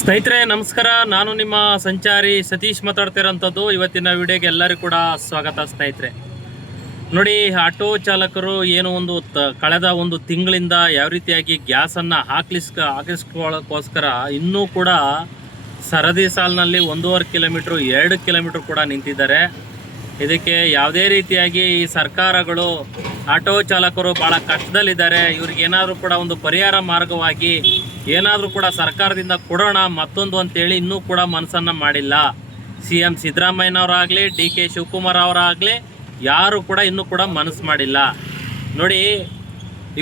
ಸ್ನೇಹಿತರೆ ನಮಸ್ಕಾರ. ನಾನು ನಿಮ್ಮ ಸಂಚಾರಿ ಸತೀಶ್ ಮಾತಾಡ್ತಿರೋಂಥದ್ದು. ಇವತ್ತಿನ ವಿಡಿಯೋಗೆ ಎಲ್ಲರಿಗೂ ಕೂಡ ಸ್ವಾಗತ. ಸ್ನೇಹಿತರೆ ನೋಡಿ, ಆಟೋ ಚಾಲಕರು ಏನು ಒಂದು ಕಳೆದ ಒಂದು ತಿಂಗಳಿಂದ ಯಾವ ರೀತಿಯಾಗಿ ಗ್ಯಾಸನ್ನು ಹಾಕಿಸ್ಕೊಳ್ಳೋಕ್ಕೋಸ್ಕರ ಇನ್ನೂ ಕೂಡ ಸರದಿ ಸಾಲಿನಲ್ಲಿ 1.5 ಕಿಲೋಮೀಟ್ರು 2 ಕಿಲೋಮೀಟ್ರ್ ಕೂಡ ನಿಂತಿದ್ದಾರೆ. ಇದಕ್ಕೆ ಯಾವುದೇ ರೀತಿಯಾಗಿ ಈ ಸರ್ಕಾರಗಳು ಆಟೋ ಚಾಲಕರು ಭಾಳ ಕಷ್ಟದಲ್ಲಿದ್ದಾರೆ, ಇವ್ರಿಗೆ ಏನಾದರೂ ಕೂಡ ಒಂದು ಪರಿಹಾರ ಮಾರ್ಗವಾಗಿ ಏನಾದರೂ ಕೂಡ ಸರ್ಕಾರದಿಂದ ಕೊಡೋಣ ಮತ್ತೊಂದು ಅಂತೇಳಿ ಇನ್ನೂ ಕೂಡ ಮನಸ್ಸನ್ನು ಮಾಡಿಲ್ಲ. CM ಸಿದ್ದರಾಮಯ್ಯನವರಾಗಲಿ DK ಶಿವಕುಮಾರ್ ಅವರಾಗಲಿ ಯಾರು ಕೂಡ ಇನ್ನೂ ಕೂಡ ಮನಸ್ಸು ಮಾಡಿಲ್ಲ. ನೋಡಿ,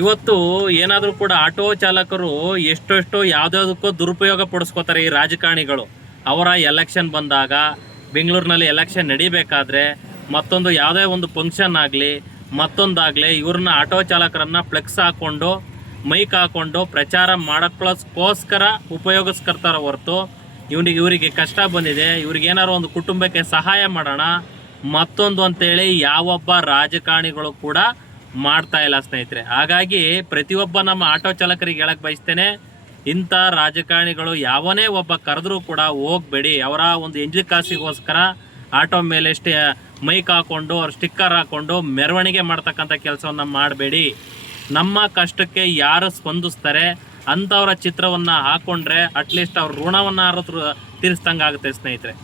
ಇವತ್ತು ಏನಾದರೂ ಕೂಡ ಆಟೋ ಚಾಲಕರು ಎಷ್ಟೆಷ್ಟೋ ಯಾವುದ್ಯಾವುದಕ್ಕೋ ದುರುಪಯೋಗ ಪಡಿಸ್ಕೋತಾರೆ ಈ ರಾಜಕಾರಣಿಗಳು. ಅವರ ಎಲೆಕ್ಷನ್ ಬಂದಾಗ, ಬೆಂಗಳೂರಿನಲ್ಲಿ ಎಲೆಕ್ಷನ್ ನಡಿಬೇಕಾದ್ರೆ, ಮತ್ತೊಂದು ಯಾವುದೇ ಒಂದು ಫಂಕ್ಷನ್ ಆಗಲಿ ಮತ್ತೊಂದಾಗಲಿ ಇವ್ರನ್ನ ಆಟೋ ಚಾಲಕರನ್ನು ಫ್ಲೆಕ್ಸ್ ಹಾಕ್ಕೊಂಡು ಮೈಕ್ ಹಾಕ್ಕೊಂಡು ಪ್ರಚಾರ ಮಾಡೋಕ್ಕೋಸ್ಕರ ಉಪಯೋಗಿಸ್ಕೊಳ್ತಾರೆ ಹೊರತು ಇವರಿಗೆ ಕಷ್ಟ ಬಂದಿದೆ, ಇವ್ರಿಗೇನಾದ್ರು ಒಂದು ಕುಟುಂಬಕ್ಕೆ ಸಹಾಯ ಮಾಡೋಣ ಮತ್ತೊಂದು ಅಂತೇಳಿ ಯಾವೊಬ್ಬ ರಾಜಕಾರಣಿಗಳು ಕೂಡ ಮಾಡ್ತಾ ಇಲ್ಲ ಸ್ನೇಹಿತರೆ. ಹಾಗಾಗಿ ಪ್ರತಿಯೊಬ್ಬ ನಮ್ಮ ಆಟೋ ಚಾಲಕರಿಗೆ ಹೇಳಕ್ಕೆ ಬಯಸ್ತೇನೆ, ಇಂಥ ರಾಜಕಾರಣಿಗಳು ಯಾವನೇ ಒಬ್ಬ ಕರೆದ್ರೂ ಕೂಡ ಹೋಗಬೇಡಿ. ಅವರ ಒಂದು ಎಂಜಿ ಕಾಸಿಗೋಸ್ಕರ ಆಟೋ ಮೇಲೆ ಮೈಕ್ ಹಾಕ್ಕೊಂಡು ಅವ್ರ ಸ್ಟಿಕ್ಕರ್ ಹಾಕ್ಕೊಂಡು ಮೆರವಣಿಗೆ ಮಾಡ್ತಕ್ಕಂಥ ಕೆಲಸವನ್ನು ಮಾಡಬೇಡಿ. ನಮ್ಮ ಕಷ್ಟಕ್ಕೆ ಯಾರು ಸ್ಪಂದಿಸ್ತಾರೆ ಅಂಥವ್ರ ಚಿತ್ರವನ್ನು ಹಾಕ್ಕೊಂಡ್ರೆ ಅಟ್ಲೀಸ್ಟ್ ಅವ್ರ ಋಣವನ್ನು ತೀರಿಸ್ದಂಗೆ ಆಗುತ್ತೆ ಸ್ನೇಹಿತರೆ.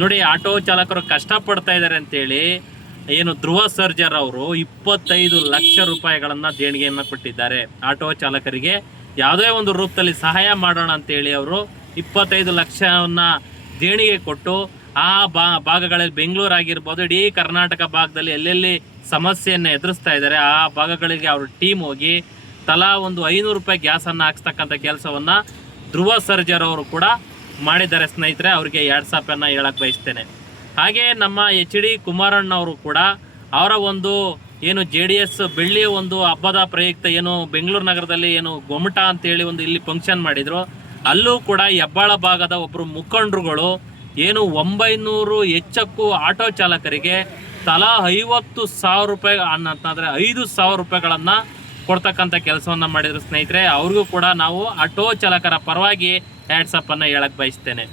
ನೋಡಿ, ಆಟೋ ಚಾಲಕರು ಕಷ್ಟಪಡ್ತಾ ಇದ್ದಾರೆ ಅಂತೇಳಿ ಏನು ಧ್ರುವ ಸರ್ಜರ್ ಅವರು 25 ಲಕ್ಷ ರೂಪಾಯಿಗಳನ್ನು ದೇಣಿಗೆಯನ್ನು ಕೊಟ್ಟಿದ್ದಾರೆ. ಆಟೋ ಚಾಲಕರಿಗೆ ಯಾವುದೇ ಒಂದು ರೂಪದಲ್ಲಿ ಸಹಾಯ ಮಾಡೋಣ ಅಂತೇಳಿ ಅವರು 25 ಲಕ್ಷವನ್ನು ದೇಣಿಗೆ ಕೊಟ್ಟು ಆ ಭಾಗಗಳಲ್ಲಿ ಬೆಂಗಳೂರು ಆಗಿರ್ಬೋದು, ಇಡೀ ಕರ್ನಾಟಕ ಭಾಗದಲ್ಲಿ ಎಲ್ಲೆಲ್ಲಿ ಸಮಸ್ಯೆಯನ್ನು ಎದುರಿಸ್ತಾ ಇದ್ದಾರೆ ಆ ಭಾಗಗಳಿಗೆ ಅವ್ರ ಟೀಮ್ ಹೋಗಿ ತಲಾ ಒಂದು 500 ರೂಪಾಯಿ ಗ್ಯಾಸನ್ನು ಹಾಕ್ಸ್ತಕ್ಕಂಥ ಕೆಲಸವನ್ನು ಧ್ರುವ ಸರ್ಜರ್ ಅವರು ಕೂಡ ಮಾಡಿದ್ದಾರೆ ಸ್ನೇಹಿತರೆ. ಅವರಿಗೆ 2 ಸಾವಿರನ ಹೇಳಕ್ಕೆ ಬಯಸ್ತೇನೆ. ಹಾಗೆ ನಮ್ಮ HD ಕುಮಾರಣ್ಣವರು ಕೂಡ ಅವರ ಒಂದು ಏನು JDS ಬೆಳ್ಳಿಯ ಒಂದು ಹಬ್ಬದ ಪ್ರಯುಕ್ತ ಏನು ಬೆಂಗಳೂರು ನಗರದಲ್ಲಿ ಏನು ಗೊಮಟ ಅಂತೇಳಿ ಒಂದು ಇಲ್ಲಿ ಫಂಕ್ಷನ್ ಮಾಡಿದರು. ಅಲ್ಲೂ ಕೂಡ ಹೆಬ್ಬಾಳ ಭಾಗದ ಒಬ್ಬರು ಮುಖಂಡರುಗಳು ಏನು 900 ಹೆಚ್ಚಕ್ಕೂ ಆಟೋ ಚಾಲಕರಿಗೆ ತಲಾ 50,000 ರೂಪಾಯಿ ಅಂತಂದರೆ 5,000 ರೂಪಾಯಿಗಳನ್ನು ಕೊಡ್ತಕ್ಕಂಥ ಕೆಲಸವನ್ನು ಮಾಡಿದ್ರು ಸ್ನೇಹಿತರೆ. ಅವ್ರಿಗೂ ಕೂಡ ನಾವು ಆಟೋ ಚಾಲಕರ ಪರವಾಗಿ 2 ಸಾವಿರನ ಹೇಳಕ್ಕೆ ಬಯಸ್ತೇನೆ.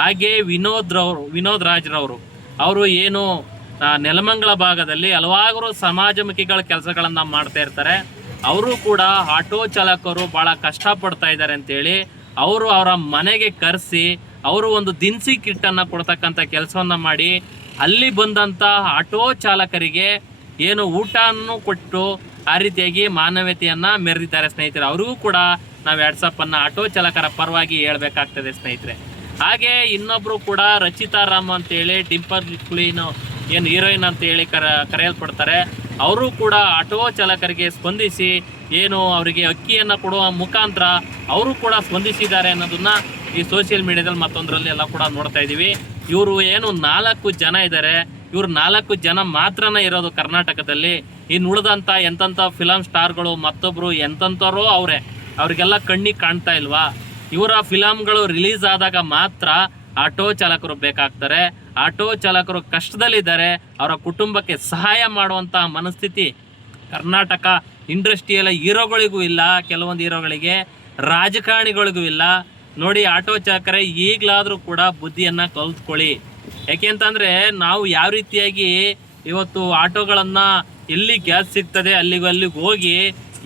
ಹಾಗೆ ವಿನೋದ್ ರಾಜ್ರವರು ಅವರು ಏನು ನೆಲಮಂಗಲ ಭಾಗದಲ್ಲಿ ಹಲವಾರು ಸಮಾಜಮುಖಿಗಳ ಕೆಲಸಗಳನ್ನು ಮಾಡ್ತಾ ಇರ್ತಾರೆ. ಅವರು ಕೂಡ ಆಟೋ ಚಾಲಕರು ಭಾಳ ಕಷ್ಟಪಡ್ತಾ ಇದ್ದಾರೆ ಅಂತೇಳಿ ಅವರು ಅವರ ಮನೆಗೆ ಕರೆಸಿ ಅವರು ಒಂದು ದಿನಸಿ ಕಿಟ್ಟನ್ನು ಕೊಡ್ತಕ್ಕಂಥ ಕೆಲಸವನ್ನು ಮಾಡಿ ಅಲ್ಲಿ ಬಂದಂಥ ಆಟೋ ಚಾಲಕರಿಗೆ ಏನು ಊಟವನ್ನು ಕೊಟ್ಟು ಆ ರೀತಿಯಾಗಿ ಮಾನವೀಯತೆಯನ್ನು ಮೆರೆದಿದ್ದಾರೆ ಸ್ನೇಹಿತರೆ. ಅವ್ರಿಗೂ ಕೂಡ ನಾವು 2 ಸಾವಿರನ ಆಟೋ ಚಾಲಕರ ಪರವಾಗಿ ಹೇಳಬೇಕಾಗ್ತದೆ ಸ್ನೇಹಿತರೆ. ಹಾಗೆ ಇನ್ನೊಬ್ಬರು ಕೂಡ ರಚಿತಾ ರಾಮ್ ಅಂತೇಳಿ ಡಿಂಪಲ್ ಕ್ಲೀನು ಏನು ಹೀರೋಯಿನ್ ಅಂತೇಳಿ ಕರೆಯಲ್ಪಡ್ತಾರೆ. ಅವರು ಕೂಡ ಆಟೋ ಚಾಲಕರಿಗೆ ಸ್ಪಂದಿಸಿ ಏನು ಅವರಿಗೆ ಅಕ್ಕಿಯನ್ನು ಕೊಡುವ ಮುಖಾಂತರ ಅವರು ಕೂಡ ಸ್ಪಂದಿಸಿದ್ದಾರೆ ಅನ್ನೋದನ್ನು ಈ ಸೋಷಿಯಲ್ ಮೀಡಿಯಾದಲ್ಲಿ ಮತ್ತೊಂದರಲ್ಲಿ ಎಲ್ಲ ಕೂಡ ನೋಡ್ತಾ ಇದ್ದೀವಿ. ಇವರು ಏನು 4 ಜನ ಇದ್ದಾರೆ, ಇವರು 4 ಜನ ಮಾತ್ರನೇ ಇರೋದು ಕರ್ನಾಟಕದಲ್ಲಿ. ಇನ್ನು ಉಳಿದಂಥ ಎಂತೆಂಥ ಫಿಲಮ್ ಸ್ಟಾರ್ಗಳು ಮತ್ತೊಬ್ಬರು ಎಂತೆಂಥವ್ರು ಅವ್ರಿಗೆಲ್ಲ ಕಣ್ಣಿಗೆ ಕಾಣ್ತಾ ಇಲ್ವಾ? ಇವರ ಫಿಲಮ್ಗಳು ರಿಲೀಸ್ ಆದಾಗ ಮಾತ್ರ ಆಟೋ ಚಾಲಕರು ಬೇಕಾಗ್ತಾರೆ. ಆಟೋ ಚಾಲಕರು ಕಷ್ಟದಲ್ಲಿದ್ದಾರೆ, ಅವರ ಕುಟುಂಬಕ್ಕೆ ಸಹಾಯ ಮಾಡುವಂಥ ಮನಸ್ಥಿತಿ ಕರ್ನಾಟಕ ಇಂಡಸ್ಟ್ರಿಯಲ್ ಹೀರೋಗಳಿಗೂ ಇಲ್ಲ, ಕೆಲವೊಂದು ಹೀರೋಗಳಿಗೆ ರಾಜಕಾರಣಿಗಳಿಗೂ ಇಲ್ಲ. ನೋಡಿ, ಆಟೋ ಚಾಲಕರೇ ಈಗಲಾದರೂ ಕೂಡ ಬುದ್ಧಿಯನ್ನು ಕಲಿತ್ಕೊಳ್ಳಿ. ಯಾಕೆಂತಂದರೆ ನಾವು ಯಾವ ರೀತಿಯಾಗಿ ಇವತ್ತು ಆಟೋಗಳನ್ನು ಎಲ್ಲಿ ಗ್ಯಾಸ್ ಸಿಗ್ತದೆ ಅಲ್ಲಿಗೆ ಹೋಗಿ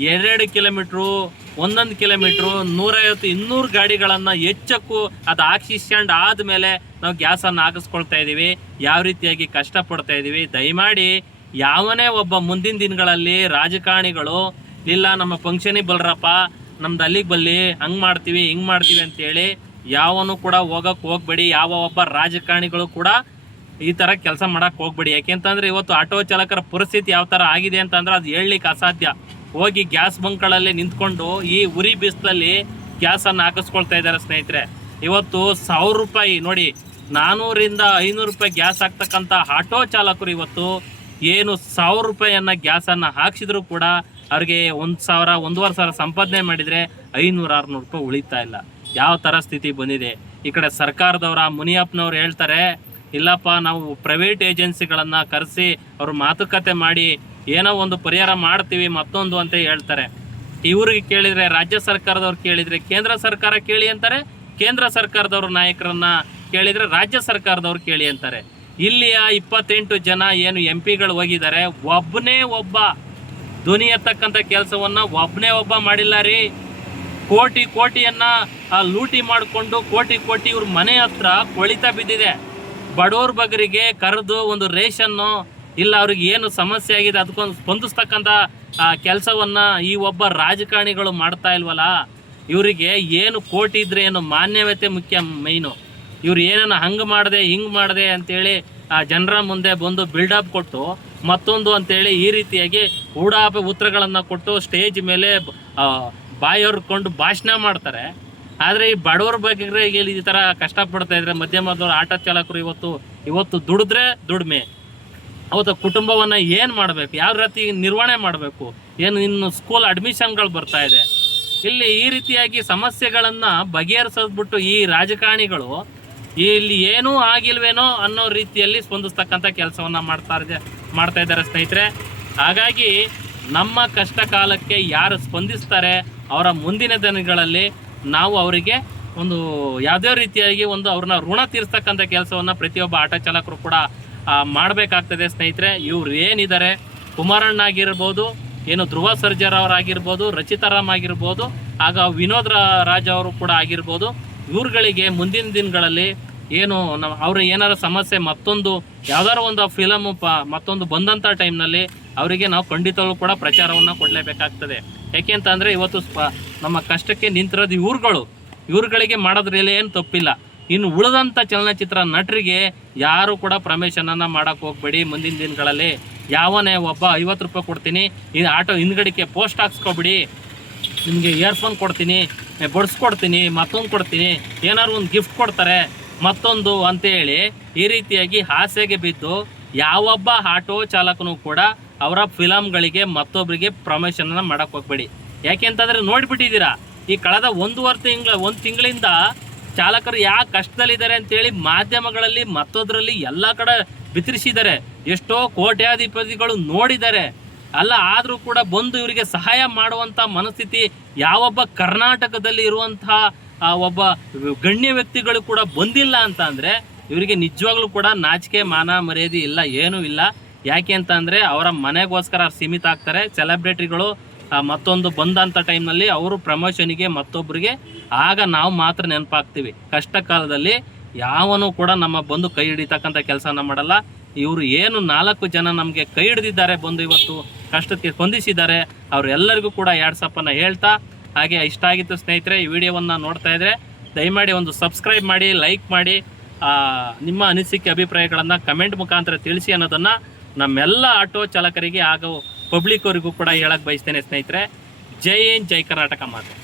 2 ಕಿಲೋಮೀಟ್ರು 1 ಕಿಲೋಮೀಟ್ರು 150-200 ಗಾಡಿಗಳನ್ನು ಹೆಚ್ಚಕ್ಕೂ ಅದು ಹಾಕಿಸ್ಕೊಂಡು ಆದಮೇಲೆ ನಾವು ಗ್ಯಾಸನ್ನು ಹಾಕಿಸ್ಕೊಳ್ತಾ ಇದ್ದೀವಿ. ಯಾವ ರೀತಿಯಾಗಿ ಕಷ್ಟಪಡ್ತಾ ಇದ್ದೀವಿ. ದಯಮಾಡಿ ಯಾವನೇ ಒಬ್ಬ ಮುಂದಿನ ದಿನಗಳಲ್ಲಿ ರಾಜಕಾರಣಿಗಳು ಇಲ್ಲ ನಮ್ಮ ಫಂಕ್ಷನಿಗೆ ಬಲ್ರಪ್ಪ, ನಮ್ದು ಅಲ್ಲಿಗೆ ಬಲ್ಲಿ, ಹಂಗೆ ಮಾಡ್ತೀವಿ ಹಿಂಗೆ ಮಾಡ್ತೀವಿ ಅಂತೇಳಿ ಯಾವನು ಕೂಡ ಹೋಗಬೇಡಿ. ಯಾವ ಒಬ್ಬ ರಾಜಕಾರಣಿಗಳು ಕೂಡ ಈ ಥರ ಕೆಲಸ ಮಾಡೋಕ್ಕೆ ಹೋಗ್ಬೇಡಿ. ಯಾಕೆಂತಂದರೆ ಇವತ್ತು ಆಟೋ ಚಾಲಕರ ಪರಿಸ್ಥಿತಿ ಯಾವ ಥರ ಆಗಿದೆ ಅಂತಂದ್ರೆ ಅದು ಹೇಳಲಿಕ್ಕೆ ಅಸಾಧ್ಯ. ಹೋಗಿ ಗ್ಯಾಸ್ ಬಂಕ್ಗಳಲ್ಲಿ ನಿಂತ್ಕೊಂಡು ಈ ಉರಿ ಬಿಸಿಲಲ್ಲಿ ಗ್ಯಾಸನ್ನು ಹಾಕಿಸ್ಕೊಳ್ತಾ ಇದ್ದಾರೆ ಸ್ನೇಹಿತರೆ. ಇವತ್ತು 1,000 ರೂಪಾಯಿ ನೋಡಿ, 400-500 ರೂಪಾಯಿ ಗ್ಯಾಸ್ ಹಾಕ್ತಕ್ಕಂಥ ಆಟೋ ಚಾಲಕರು ಇವತ್ತು ಏನು 1,000 ರೂಪಾಯಿಯನ್ನು ಗ್ಯಾಸನ್ನು ಹಾಕ್ಸಿದ್ರು ಕೂಡ ಅವ್ರಿಗೆ 1,000 1,500 ಸಂಪಾದನೆ ಮಾಡಿದರೆ 500-600 ರೂಪಾಯಿ ಉಳಿತಾ ಇಲ್ಲ. ಯಾವ ಥರ ಸ್ಥಿತಿ ಬಂದಿದೆ. ಈ ಕಡೆ ಸರ್ಕಾರದವರ ಮುನಿಯಪ್ಪನವ್ರು ಹೇಳ್ತಾರೆ, ಇಲ್ಲಪ್ಪ ನಾವು ಪ್ರೈವೇಟ್ ಏಜೆನ್ಸಿಗಳನ್ನು ಕರೆಸಿ ಅವರು ಮಾತುಕತೆ ಮಾಡಿ ಏನೋ ಒಂದು ಪರಿಹಾರ ಮಾಡ್ತೀವಿ ಮತ್ತೊಂದು ಅಂತ ಹೇಳ್ತಾರೆ. ಇವ್ರಿಗೆ ಕೇಳಿದರೆ ರಾಜ್ಯ ಸರ್ಕಾರದವ್ರು ಕೇಳಿದರೆ ಕೇಂದ್ರ ಸರ್ಕಾರ ಕೇಳಿ ಅಂತಾರೆ, ಕೇಂದ್ರ ಸರ್ಕಾರದವ್ರ ನಾಯಕರನ್ನ ಕೇಳಿದರೆ ರಾಜ್ಯ ಸರ್ಕಾರದವ್ರು ಕೇಳಿ ಅಂತಾರೆ. ಇಲ್ಲಿಯ 28 ಜನ ಏನು MP ಗಳು ಹೋಗಿದ್ದಾರೆ, ಒಬ್ಬನೇ ಒಬ್ಬ ಧ್ವನಿ ಎತ್ತಕ್ಕಂಥ ಕೆಲಸವನ್ನು ಒಬ್ಬನೇ ಒಬ್ಬ ಮಾಡಿಲ್ಲ ರೀ. ಕೋಟಿಯನ್ನು ಲೂಟಿ ಮಾಡಿಕೊಂಡು ಕೋಟಿ ಇವ್ರ ಮನೆ ಹತ್ರ ಕೊಳಿತಾ ಬಿದ್ದಿದೆ. ಬಡವ್ರ ಬಗರಿಗೆ ಕರೆದು ಒಂದು ರೇಷನ್ನು ಇಲ್ಲ ಅವ್ರಿಗೆ ಏನು ಸಮಸ್ಯೆ ಆಗಿದೆ ಅದಕ್ಕೊಂದು ಸ್ಪಂದಿಸ್ತಕ್ಕಂಥ ಕೆಲಸವನ್ನು ಈ ಒಬ್ಬ ರಾಜಕಾರಣಿಗಳು ಮಾಡ್ತಾ ಇಲ್ವಲ್ಲ. ಇವರಿಗೆ ಏನು ಕೋಟಿ ಇದ್ರೆ ಏನು ಮಾನ್ಯತೆ ಮುಖ್ಯ ಮೈನು. ಇವ್ರು ಏನನ್ನ ಹಂಗೆ ಮಾಡಿದೆ ಹಿಂಗೆ ಮಾಡಿದೆ ಅಂತೇಳಿ ಜನರ ಮುಂದೆ ಬಂದು ಬಿಲ್ಡಪ್ ಕೊಟ್ಟು ಮತ್ತೊಂದು ಅಂತೇಳಿ ಈ ರೀತಿಯಾಗಿ ಉಡಾಪೆ ಉತ್ತರಗಳನ್ನು ಕೊಟ್ಟು ಸ್ಟೇಜ್ ಮೇಲೆ ಬಾಯರ್ಕೊಂಡು ಭಾಷಣ ಮಾಡ್ತಾರೆ. ಆದರೆ ಈ ಬಡವ್ರ ಬಗ್ಗೆ ಈ ಥರ ಕಷ್ಟಪಡ್ತಾ ಇದ್ರೆ ಮಧ್ಯಮದವ್ರು ಆಟೋ ಚಾಲಕರು ಇವತ್ತು ದುಡಿದ್ರೆ ದುಡಿಮೆ, ಅವತ್ತು ಕುಟುಂಬವನ್ನು ಏನು ಮಾಡಬೇಕು, ಯಾವ ರೀತಿ ನಿರ್ವಹಣೆ ಮಾಡಬೇಕು, ಏನು ಇನ್ನು ಸ್ಕೂಲ್ ಅಡ್ಮಿಷನ್ಗಳು ಬರ್ತಾ ಇದೆ. ಇಲ್ಲಿ ಈ ರೀತಿಯಾಗಿ ಸಮಸ್ಯೆಗಳನ್ನು ಬಗೆಹರಿಸೋದ್ಬಿಟ್ಟು ಈ ರಾಜಕಾರಣಿಗಳು ಇಲ್ಲಿ ಏನೂ ಆಗಿಲ್ವೇನೋ ಅನ್ನೋ ರೀತಿಯಲ್ಲಿ ಸ್ಪಂದಿಸ್ತಕ್ಕಂಥ ಕೆಲಸವನ್ನು ಮಾಡ್ತಾ ಇದ್ದಾರೆ ಸ್ನೇಹಿತರೆ. ಹಾಗಾಗಿ ನಮ್ಮ ಕಷ್ಟ ಕಾಲಕ್ಕೆ ಯಾರು ಸ್ಪಂದಿಸ್ತಾರೆ ಅವರ ಮುಂದಿನ ದಿನಗಳಲ್ಲಿ ನಾವು ಅವರಿಗೆ ಒಂದು ಯಾವುದೇ ರೀತಿಯಾಗಿ ಅವ್ರನ್ನ ಋಣ ತೀರಿಸ್ತಕ್ಕಂಥ ಕೆಲಸವನ್ನು ಪ್ರತಿಯೊಬ್ಬ ಆಟೋ ಚಾಲಕರು ಕೂಡ ಮಾಡಬೇಕಾಗ್ತದೆ ಸ್ನೇಹಿತರೆ. ಇವ್ರು ಏನಿದ್ದಾರೆ, ಕುಮಾರಣ್ಣ ಆಗಿರ್ಬೋದು, ಏನು ಧ್ರುವ ಸರ್ಜರ್ ಅವರಾಗಿರ್ಬೋದು, ರಚಿತಾರಾಮ್ ಆಗಿರ್ಬೋದು, ಆಗ ವಿನೋದ್ ರಾಜ್ ಅವರು ಕೂಡ ಆಗಿರ್ಬೋದು, ಇವ್ರುಗಳಿಗೆ ಮುಂದಿನ ದಿನಗಳಲ್ಲಿ ಏನು ಅವ್ರ ಏನಾರ ಸಮಸ್ಯೆ ಮತ್ತೊಂದು ಯಾವ್ದಾರು ಒಂದು ಫಿಲಮ್ ಮತ್ತೊಂದು ಬಂದಂಥ ಟೈಮ್ನಲ್ಲಿ ಅವರಿಗೆ ನಾವು ಖಂಡಿತವೂ ಕೂಡ ಪ್ರಚಾರವನ್ನು ಕೊಡಲೇಬೇಕಾಗ್ತದೆ. ಯಾಕೆ ಅಂತಂದರೆ ಇವತ್ತು ನಮ್ಮ ಕಷ್ಟಕ್ಕೆ ನಿಂತಿರೋದು ಇವ್ರುಗಳಿಗೆ ಮಾಡೋದ್ರಲ್ಲಿ ಏನು ತಪ್ಪಿಲ್ಲ. ಇನ್ನು ಉಳಿದಂಥ ಚಲನಚಿತ್ರ ನಟರಿಗೆ ಯಾರು ಕೂಡ ಪ್ರಮೋಷನನ್ನು ಮಾಡೋಕ್ಕೆ ಹೋಗ್ಬೇಡಿ. ಮುಂದಿನ ದಿನಗಳಲ್ಲಿ ಯಾವನೇ ಒಬ್ಬ 50 ರೂಪಾಯಿ ಕೊಡ್ತೀನಿ, ಇದು ಆಟೋ ಹಿಂದ್ಗಡಿಕೆ ಪೋಸ್ಟ್ ಹಾಕ್ಸ್ಕೊಬಿಡಿ, ನಿಮಗೆ ಇಯರ್ಫೋನ್ ಕೊಡ್ತೀನಿ, ಬಡಿಸ್ಕೊಡ್ತೀನಿ, ಮತ್ತೊಂದು ಕೊಡ್ತೀನಿ, ಏನಾದ್ರು ಒಂದು ಗಿಫ್ಟ್ ಕೊಡ್ತಾರೆ ಮತ್ತೊಂದು ಅಂತೇಳಿ ಈ ರೀತಿಯಾಗಿ ಆಸೆಗೆ ಬಿದ್ದು ಯಾವೊಬ್ಬ ಆಟೋ ಚಾಲಕನೂ ಕೂಡ ಅವರ ಫಿಲಮ್ಗಳಿಗೆ ಮತ್ತೊಬ್ಬರಿಗೆ ಪ್ರಮೋಷನನ್ನು ಮಾಡೋಕ್ಕೆ ಹೋಗ್ಬೇಡಿ. ಯಾಕೆ ಅಂತಂದರೆ ನೋಡಿಬಿಟ್ಟಿದ್ದೀರಾ, ಈ ಕಳೆದ ಒಂದು ತಿಂಗಳಿಂದ ಚಾಲಕರು ಯಾಕೆ ಕಷ್ಟದಲ್ಲಿದ್ದಾರೆ ಅಂತೇಳಿ ಮಾಧ್ಯಮಗಳಲ್ಲಿ ಮತ್ತೊಂದರಲ್ಲಿ ಎಲ್ಲ ಕಡೆ ಬಿತ್ತರಿಸಿದ್ದಾರೆ. ಎಷ್ಟೋ ಕೋಟ್ಯಾಧಿಪತಿಗಳು ನೋಡಿದ್ದಾರೆ. ಅಲ್ಲ ಆದರೂ ಕೂಡ ಬಂದು ಇವರಿಗೆ ಸಹಾಯ ಮಾಡುವಂಥ ಮನಸ್ಥಿತಿ ಯಾವೊಬ್ಬ ಕರ್ನಾಟಕದಲ್ಲಿ ಇರುವಂತಹ ಒಬ್ಬ ಗಣ್ಯ ವ್ಯಕ್ತಿಗಳು ಕೂಡ ಬಂದಿಲ್ಲ ಅಂತ ಅಂದರೆ ಇವರಿಗೆ ನಿಜವಾಗ್ಲೂ ಕೂಡ ನಾಚಿಕೆ ಮಾನ ಮರ್ಯಾದೆ ಇಲ್ಲ, ಏನೂ ಇಲ್ಲ. ಯಾಕೆ ಅಂತ ಅಂದರೆ ಅವರ ಮನೆಗೋಸ್ಕರ ಸೀಮಿತ ಆಗ್ತಾರೆ. ಸೆಲೆಬ್ರಿಟಿಗಳು ಮತ್ತೊಂದು ಬಂದಂಥ ಟೈಮ್ನಲ್ಲಿ ಅವರು ಪ್ರಮೋಷನಿಗೆ ಮತ್ತೊಬ್ಬರಿಗೆ ಆಗ ನಾವು ಮಾತ್ರ ನೆನಪಾಗ್ತೀವಿ. ಕಷ್ಟ ಕಾಲದಲ್ಲಿ ಯಾವನೂ ಕೂಡ ನಮ್ಮ ಬಂದು ಕೈ ಹಿಡಿತಕ್ಕಂಥ ಕೆಲಸನ ಮಾಡಲ್ಲ. ಇವರು ಏನು 4 ಜನ ನಮಗೆ ಕೈ ಹಿಡಿದಿದ್ದಾರೆ, ಬಂದು ಇವತ್ತು ಕಷ್ಟಕ್ಕೆ ಸ್ಪಂದಿಸಿದ್ದಾರೆ, ಅವರೆಲ್ಲರಿಗೂ ಕೂಡ ಯಾಡ್ಸಪ್ಪನ್ನು ಹೇಳ್ತಾ, ಹಾಗೆ ಇಷ್ಟ ಆಗಿತ್ತು ಸ್ನೇಹಿತರೆ ಈ ವಿಡಿಯೋವನ್ನು ನೋಡ್ತಾ ಇದ್ದರೆ ದಯಮಾಡಿ ಒಂದು ಸಬ್ಸ್ಕ್ರೈಬ್ ಮಾಡಿ, ಲೈಕ್ ಮಾಡಿ, ನಿಮ್ಮ ಅನಿಸಿಕೆ ಅಭಿಪ್ರಾಯಗಳನ್ನು ಕಮೆಂಟ್ ಮುಖಾಂತರ ತಿಳಿಸಿ ಅನ್ನೋದನ್ನು ನಮ್ಮೆಲ್ಲ ಆಟೋ ಚಾಲಕರಿಗೆ ಹಾಗೂ ಪಬ್ಲಿಕ್ ಅವರಿಗೂ ಕೂಡ ಹೇಳಕ್ಕೆ ಬಯಸ್ತೇನೆ ಸ್ನೇಹಿತರೆ. ಜೈ ಹಿಂದ್, ಜೈ ಕರ್ನಾಟಕ ಮಾತೆ.